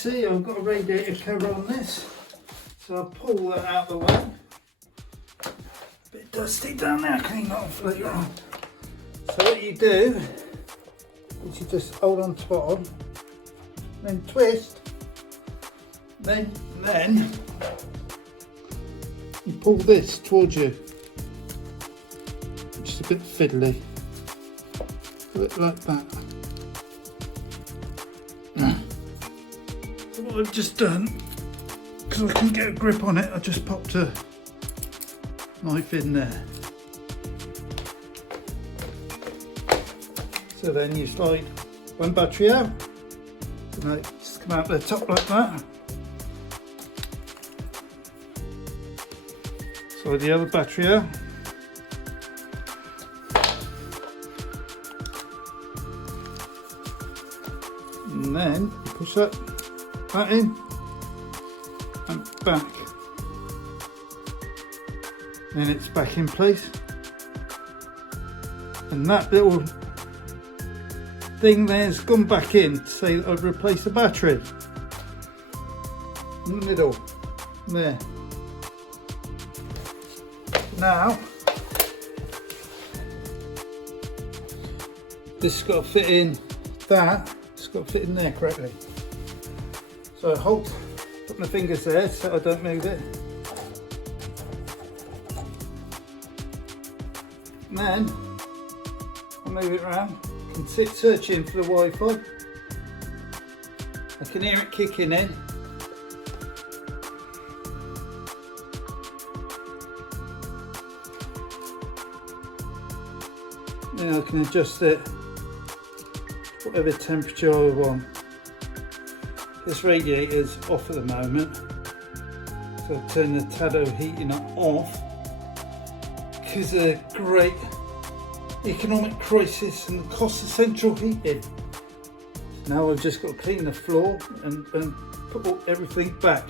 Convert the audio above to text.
see, I've got a radiator cover on this, so I'll pull that out of the way. Bit dusty down there, clean that off later on. So what you do is you just hold on to the bottom, then twist, then you pull this towards you. Just a bit fiddly. Do it like that. So what I've just done, because I couldn't get a grip on it, I just popped a knife in there. So then you slide one battery out, and it just come out the top like that. Slide the other battery out. And then you push that in and back. Then it's back in place. And that little thing there's gone back in to say that I've replaced the battery. In the middle. There. Now, this has got to fit in that. It's got to fit in there correctly. So I put my fingers there so I don't move it. And then I move it around. I can sit searching for the Wi-Fi. I can hear it kicking in. Then I can adjust it whatever temperature I want. This radiator is off at the moment, so I've turned the Tado heating off because of the great economic crisis and the cost of central heating. Now I've just got to clean the floor and put everything back.